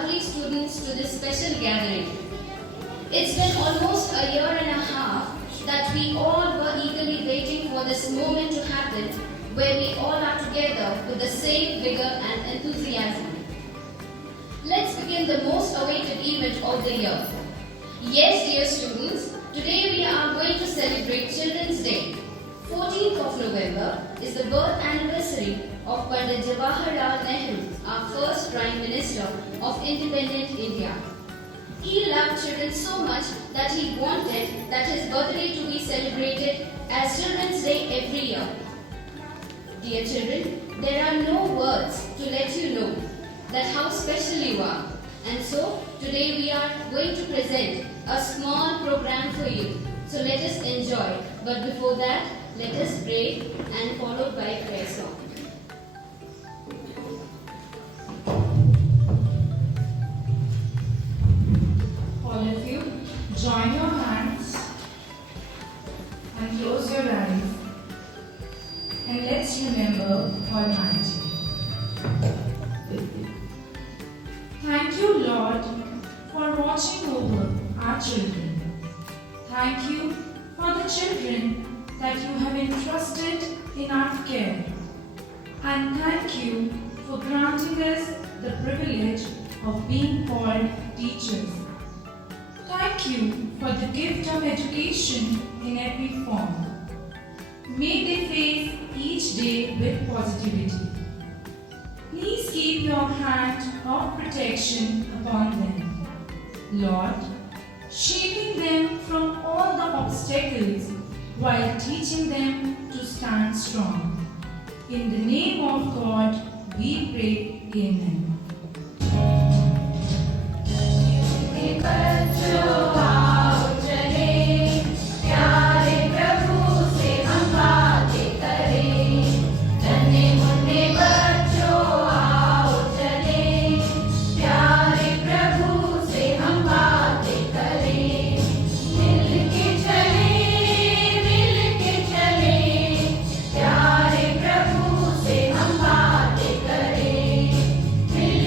lovely students to this special gathering. It's been almost a year and a half that we all were eagerly waiting for this moment to happen where we all are together with the same vigor and enthusiasm. Let's begin the most awaited event of the year. Yes, dear students, today we are going to celebrate Children's Day. 14th of November is the birth anniversary of Pandit Jawaharlal Nehru, our first Prime Minister of independent India. He loved children so much that he wanted that his birthday to be celebrated as Children's Day every year. Dear children, there are no words to let you know that how special you are. And so, today we are going to present a small program for you. So let us enjoy. But before that, let us pray and followed by a prayer song. All of you, join your hands and close your eyes. And let's remember Almighty. Thank you, Lord, for watching over our children. Thank you for the children that you have entrusted in our care. And thank you for granting us the privilege of being called teachers. Thank you for the gift of education in every form. May they face each day with positivity. Please keep your hand of protection upon them. Lord, shielding them from all the obstacles while teaching them to stand strong. In the name of God, we pray. Amen. Mill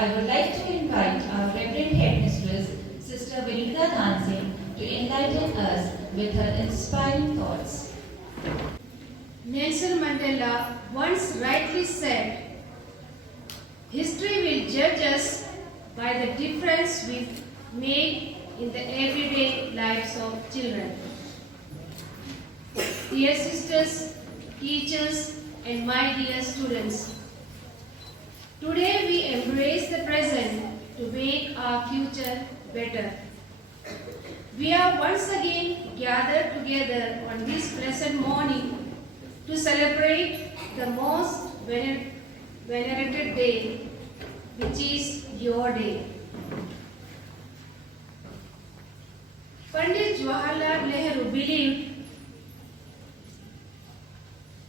I would like to invite our Reverend Headmistress, Sister Vinita Tansin, to enlighten us with her inspiring thoughts. Nelson Mandela once rightly said, "History will judge us by the difference we make in the everyday lives of children." Dear sisters, teachers, and my dear students, today we embrace the present to make our future better. We are once again gathered together on this blessed morning to celebrate the most venerated day, which is your day. Pandit Jawaharlal Nehru believed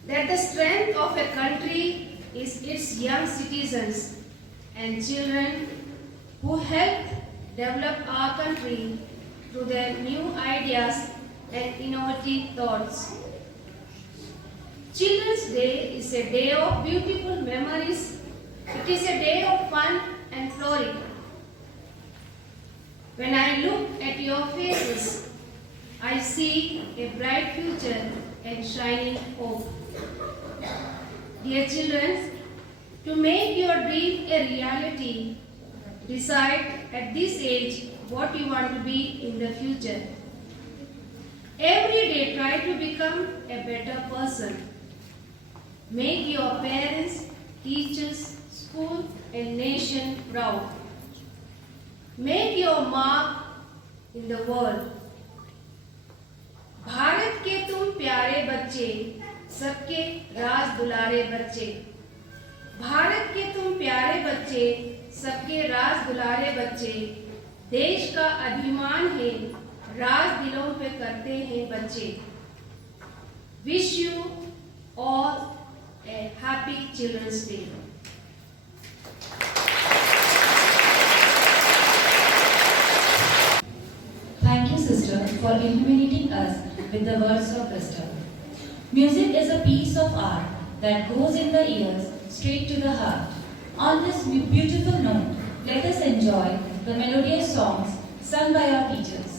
that the strength of a country is its young citizens and children who help develop our country through their new ideas and innovative thoughts. Children's Day is a day of beautiful memories. It is a day of fun and flourish. When I look at your faces, I see a bright future and shining hope. Dear children, to make your dream a reality, decide at this age what you want to be in the future. Every day try to become a better person. Make your parents, teachers, school and nation proud. Make your mark in the world. Bharat के तुम प्यारे बच्चे, सबके राज दुलारे बच्चे। भारत के तुम प्यारे बच्चे, सबके राज दुलारे बच्चे। देश का अभिमान है, राज दिलों पे करते हैं बच्चे। Wish you all a happy Children's Day. Thank you, sister, for illuminating us with the words of wisdom. Music is a piece of art that goes in the ears straight to the heart. On this beautiful note, let us enjoy the melodious songs sung by our teachers.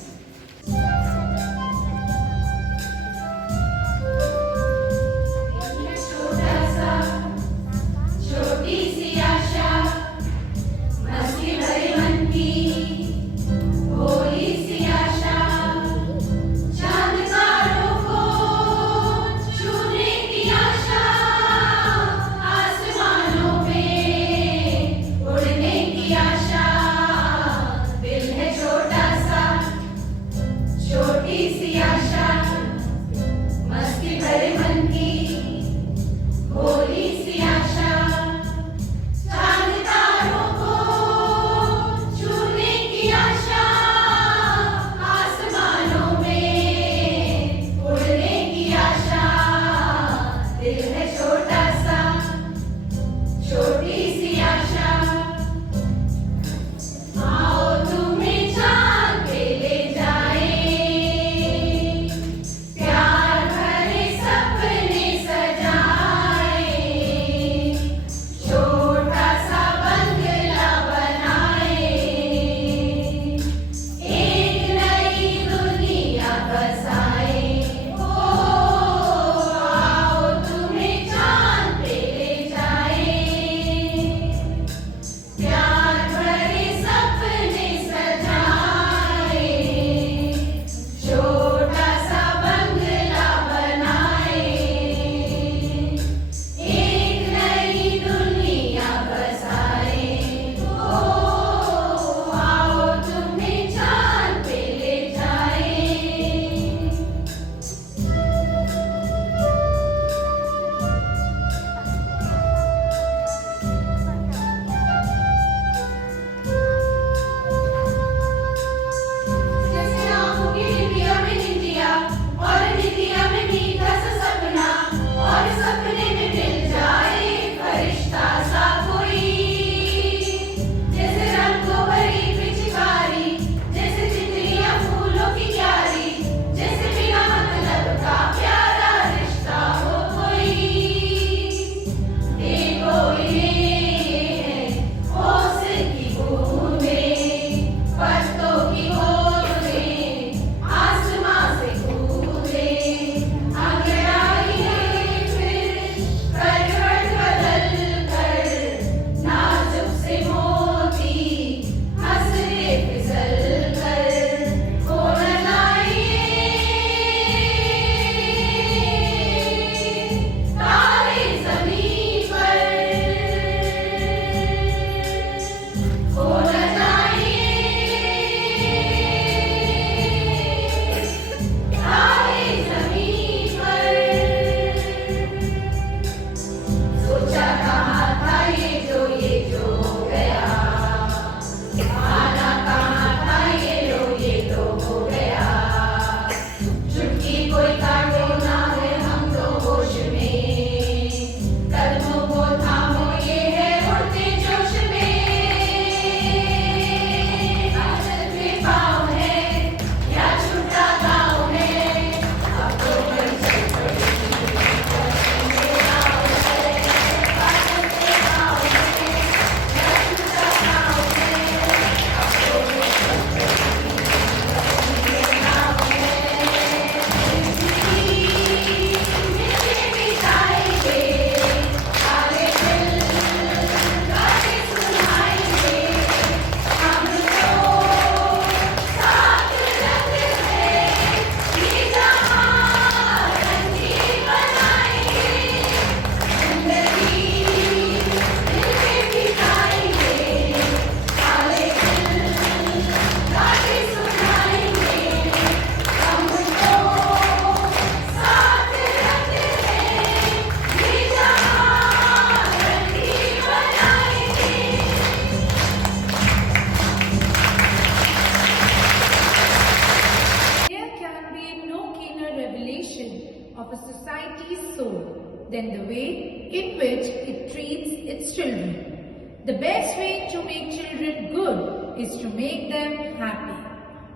its children. The best way to make children good is to make them happy.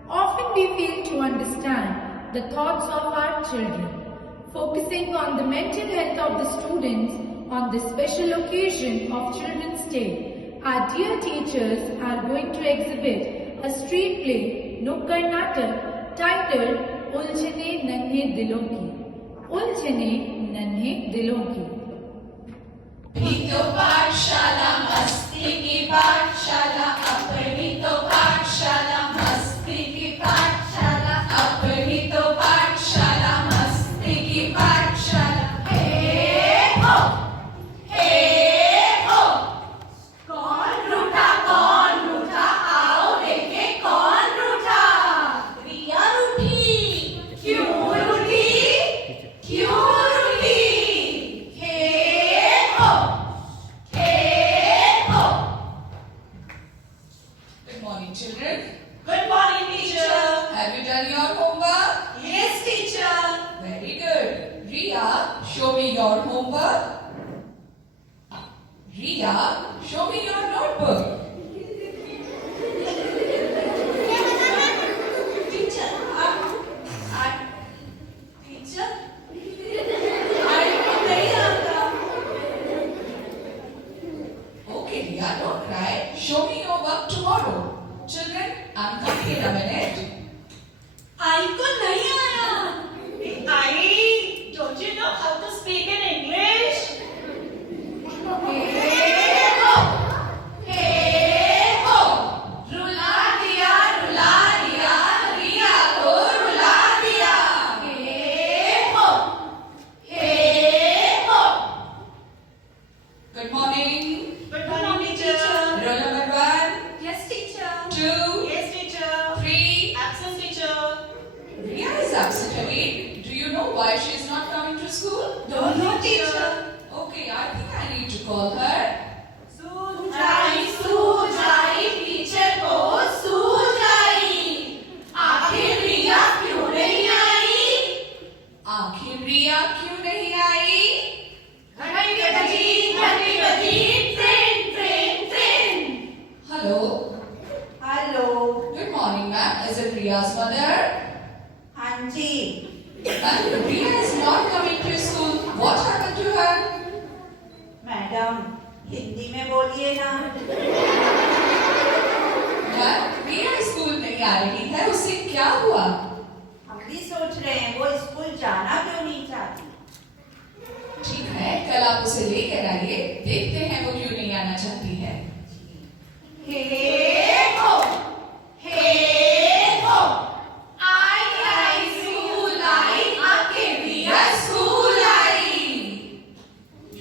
Often we fail to understand the thoughts of our children. Focusing on the mental health of the students on this special occasion of Children's Day, our dear teachers are going to exhibit a street play, Nukkad Natak, titled Uljhne Nanhe Dilon Ki. Uljhne Nanhe Dilon Ki. अपनी तो पाठशाला मस्ती की पाठशाला, अपनी तो पाठशाला मस्ती की पाठशाला, अपनी तो पाठशाला मस्ती की पाठशाला। हे हो, कौन रूठा, आओ देखे कौन रूठा। रिया रूठी, क्यों रूठी? Children, good morning, teacher. Have you done your homework? Yes, teacher. Very good. Riya, show me your homework. Riya, show me your notebook. Teacher, teacher, I नहीं आता. Okay, Riya, don't cry. Show me your work tomorrow. Children, I'm coming in a minute. I को नहीं आया. I don't you know how to speak in English? Hey ho, रुला दिया, रिया को रुला दिया. Hey ho. Good morning. Good morning, teacher. Roll number 1. Yes, teacher. 2. Yes, teacher. 3. Absent, teacher. Riya is absent again. Do you know why she is not coming to school? Don't know, teacher. Okay, I think I need to call her. सूझाई, teacher को सूझाई। आखिर रिया क्यों नहीं आई? घंटी बजी, ट्रेन। Hello. Good morning, ma'am. Is it Riya's mother? हाँ जी। Ma'am, Riya is not coming to school. What happened to her? Madam, Hindi में बोलिए ना। Ma'am, Riya स्कूल नहीं आ रही है. उसे क्या हुआ? हम भी सोच रहे हैं वो स्कूल जाना क्यों नहीं चाहती। ठीक है, कल आप उसे लेकर आइए. देखते हैं वो क्यों नहीं आना चाहती है. हे हो, आई स्कूल आई, आके रिया स्कूल आई.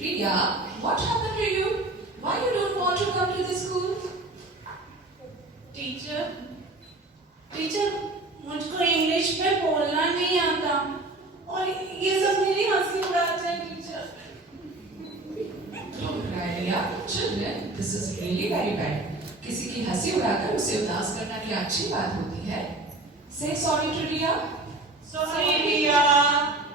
Riya, what happened to you? Why you don't want to come to the school? Teacher, मुझको इंग्लिश में बोलना नहीं आता और ये सब मेरी हंसी उड़ाते हैं teacher. Don't cry, Riya. Children, this is really very bad. किसी की हंसी उड़ाकर उसे उदास करना क्या अच्छी बात होती है? Say sorry to Riya. Sorry, Riya.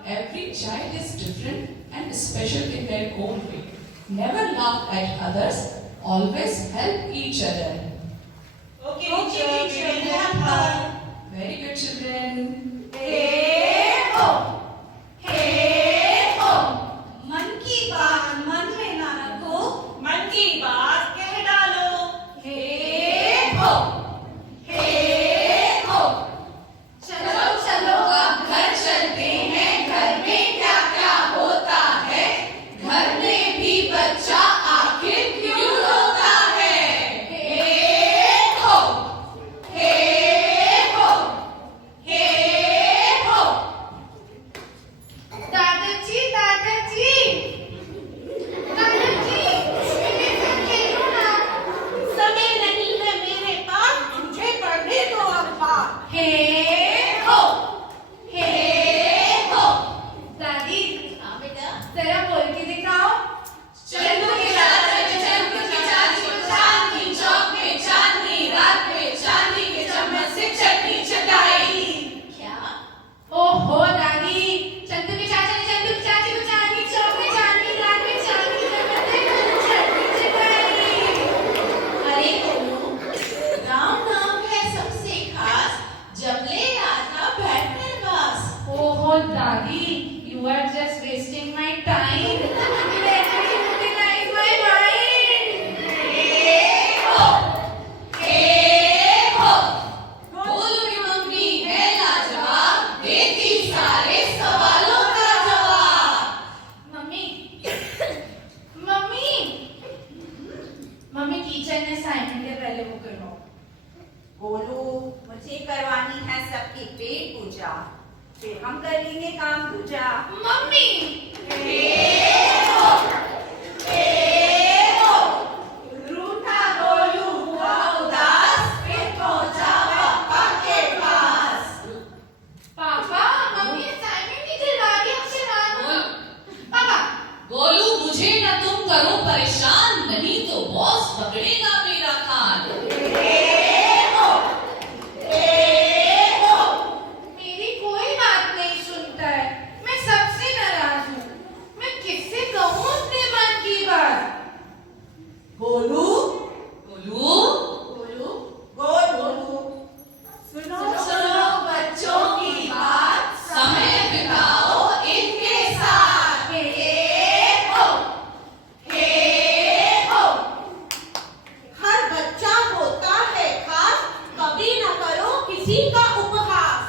Every child is different and special in their own way. Never laugh at others. Always help each other. Okay, teacher. We will help her. Very good, children. मन की बात मन में ना रखो, मन की बात कह डालो। चलो अब घर चलते हैं. घर में क्या क्या होता है? घर में भी बच्चा आखिर क्यों रोता है? हे हो, टीचर ने असाइनमेंट के पहले वो करवाओ। बोलू मुझे करवानी है सबकी पेट पूजा, फिर हम कर लेंगे काम दूजा। मम्मी रूठा बोलू हुआ उदास, फिर पहुंचा पापा के पास। पापा मम्मी असाइनमेंट नहीं करवा रही हमसे रात। पापा बोलू मुझे न तुम करो परेशान, नहीं तो बॉस पकड़ेगा मेरा कान। मेरी कोई बात नहीं सुनता है, मैं सबसे नाराज हूँ। मैं किससे कहूँ अपने मन की बात। बोलू बोलू बोलू बोलू सुनो सुनो बच्चों की बात, समय बिताओ इनके साथ। हर बच्चा होता है खास, कभी न करो किसी का उपहास।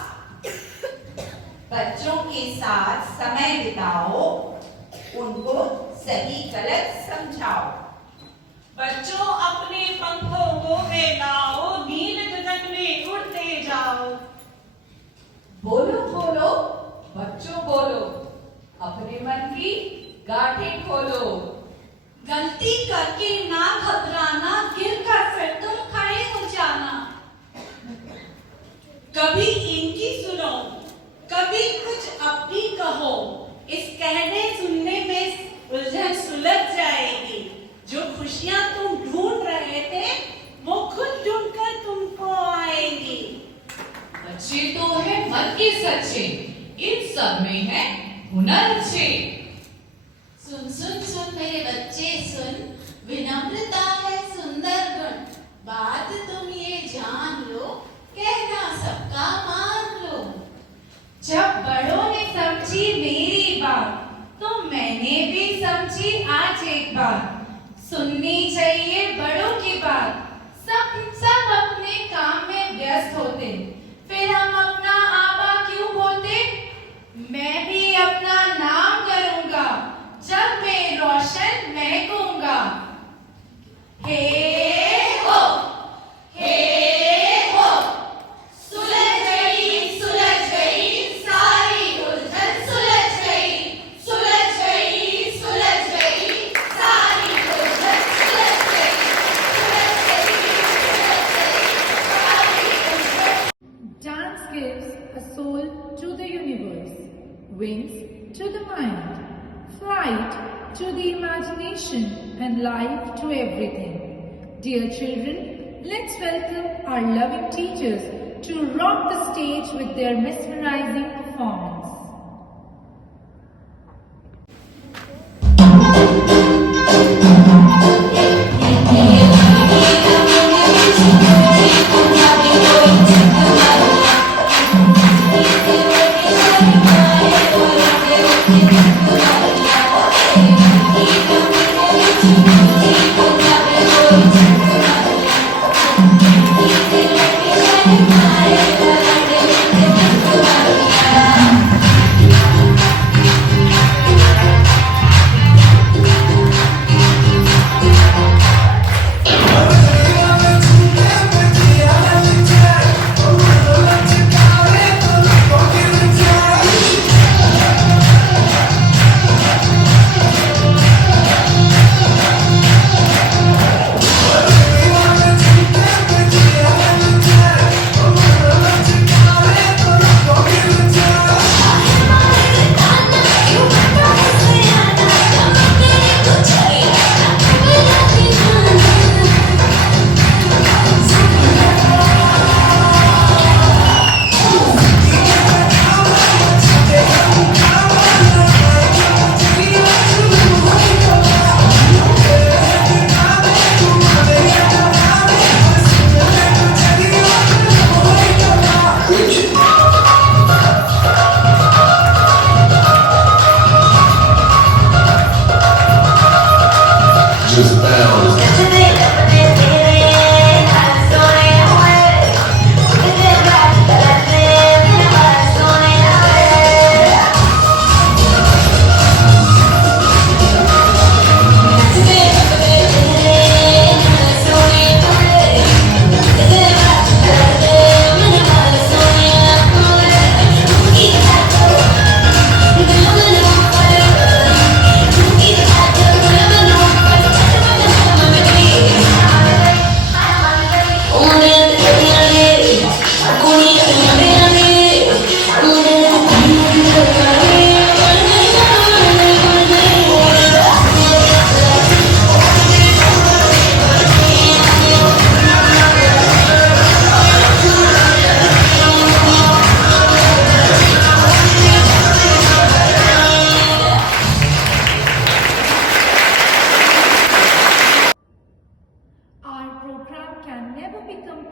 बच्चों के साथ समय बिताओ, उनको सही गलत समझाओ। बच्चों अपने पंखों को फैलाओ, नील गगन में उड़ते जाओ। बोलो बोलो बच्चों बोलो, अपने मन की गांठें खोलो। गलती करके ना घबराना, गिर कर फिर तुम खड़े हो जाना। कभी इनकी सुनो, कभी कुछ अपनी कहो, इस कहने सुनने में उलझन सुलझ जाएगी। जो खुशियां तुम ढूंढ रहे थे वो खुद ढूंढकर तुमको आएंगी। बच्चे तो है मन के सच्चे, इन सब में है हुनर अच्छे। सुन सुन सुन मेरे बच्चे सुन, विनम्रता है सुंदर गुण। बात तुम ये जान लो, कहना सबका मान लो। जब बड़ों ने समझी मेरी बात, तो मैंने भी समझी आज एक बात। सुननी चाहिए बड़ों की बात, सब अपने काम में व्यस्त होते, फिर हम अपना आपा क्यों बोलते। मैं भी अपना नाम करूंगा, जब मैं रोशन महकूंगा। हे हो, सुलझ गई सारी उलझन सुलझ गई, सुलझ गई सारी उलझन सुलझ गई, Dance gives a soul to the universe, wings to the mind, flight to the imagination, and life to everything. Dear children, let's welcome our loving teachers to rock the stage with their mesmerizing performance.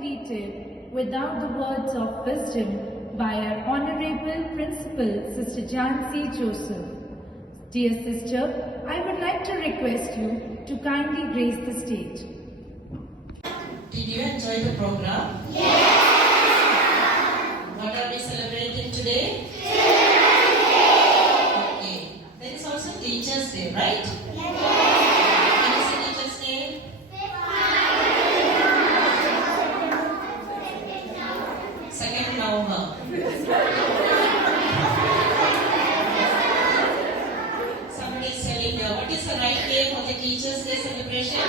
completed without the words of wisdom by our Honorable Principal, Sister Jancy Joseph. Dear sister, I would like to request you to kindly grace the stage. Did you enjoy the program? Yes! What are we celebrating today? Okay. There is also Teachers' Day, right? Yes! When is the Teachers' Day? November 2nd. Somebody is telling here, what is the right day for the Teachers' Day celebration?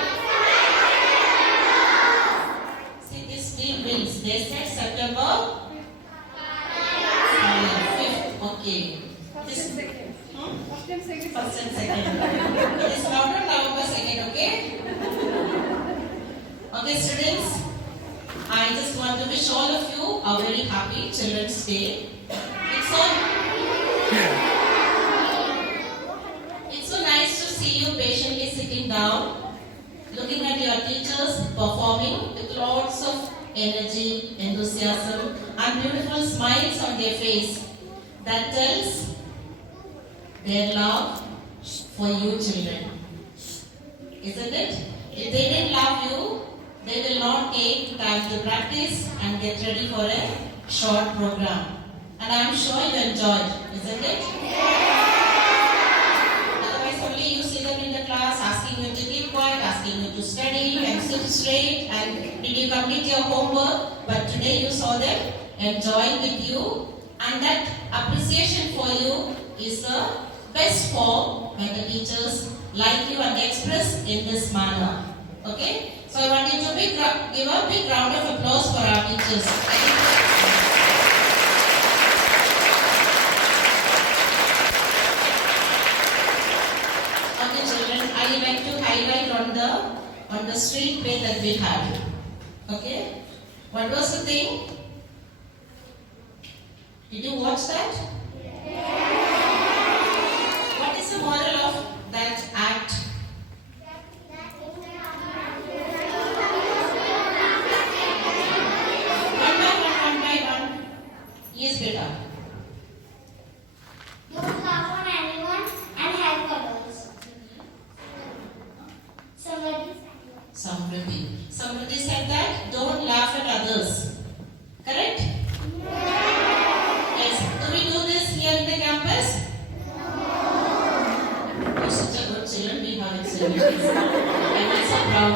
See, this team wins. They said September 5th. Okay. First and second. It is not November 2nd, okay? Okay, students. I just want to wish all of you a very happy Children's Day. It's so nice to see you patiently sitting down, looking at your teachers performing with lots of energy, enthusiasm, and beautiful smiles on their face. That tells their love for you children. Isn't it? If they didn't love you, they will not take time to practice and get ready for a short program. And I am sure you enjoyed, isn't it? Otherwise, only you see them in the class asking you to keep quiet, asking you to study and sit straight, and did you complete your homework? But today you saw them enjoying with you, and that appreciation for you is the best form when the teachers like you and express in this manner. Okay? So I want you to give a big round of applause for our teachers. Okay children, I would like to highlight on the street play that we had. Okay? What was the thing? Did you watch that? What is the moral of that act? Yes, beta. Don't laugh on anyone and help others. Somebody said that don't laugh at others. Correct? Yes. Do we do this here in the campus? No. You're such a good children. We have excellent. I'm so proud.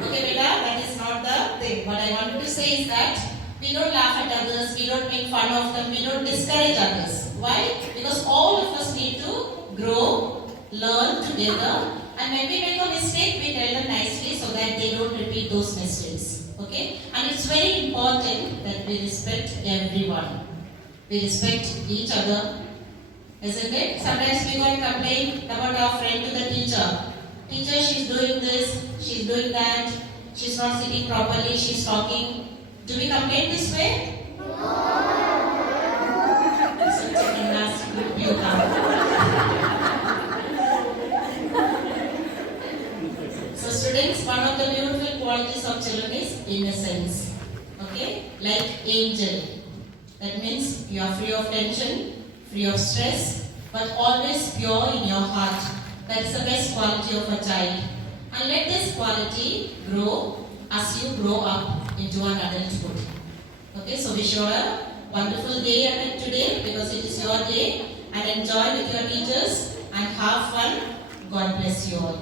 Okay, beta, that is not the thing. What I wanted to say is that we don't laugh at others, we don't make fun of them, we don't discourage others. Why? Because all of us need to grow, learn together, and when we make a mistake, we tell them nicely so that they don't repeat those mistakes. Okay? And it's very important that we respect everyone. We respect each other. Isn't it? Sometimes we go and complain about our friend to the teacher. Teacher, she's doing this, she's doing that, she's not sitting properly, she's talking. Do we complain this way? No. Such a nasty group you have. So students, one of the beautiful qualities of children is innocence. Okay? Like angel. That means you are free of tension, free of stress, but always pure in your heart. That is the best quality of a child. And let this quality grow as you grow up into an adulthood. Okay, so wish you a wonderful day ahead today because it is your day, and enjoy with your teachers and have fun. God bless you all.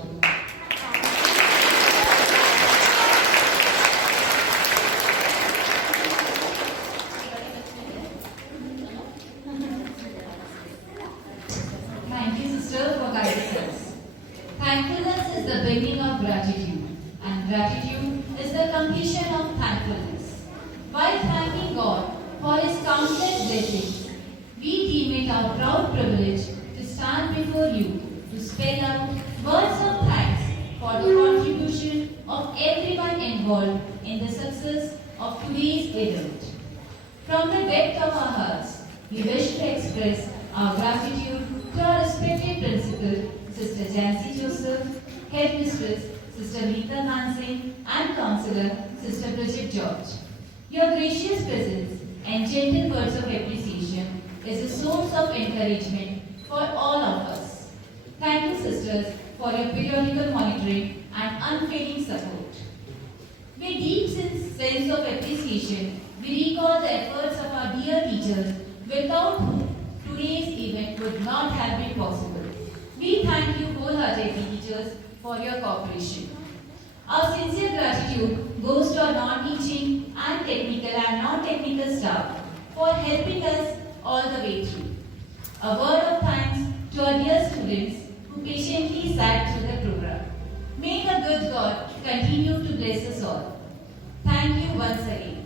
Thank you, sister, for guiding us. Thankfulness is the beginning of gratitude, and gratitude is the completion of thankfulness. While thanking God for His countless blessings, we deem it our proud privilege to stand before you to spell out words of thanks for the contribution of everyone involved in the success of today's event. From the depth of our hearts, we wish to express our gratitude to our respected principal, Sister Jancy Joseph, Headmistress, Sister Rita Khan and Counselor, Sister Bridget George. Your gracious presence and gentle words of appreciation is a source of encouragement for all of us. Thank you, sisters, for your periodical monitoring and unfailing support. With deep sense of appreciation, we recall the efforts of our dear teachers, without whom today's event would not have been possible. We thank you wholeheartedly, teachers, for your cooperation. Our sincere gratitude goes to our non-teaching and technical and non-technical staff for helping us all the way through. A word of thanks to our dear students who patiently sat through the program. May the good God continue to bless us all. Thank you once again.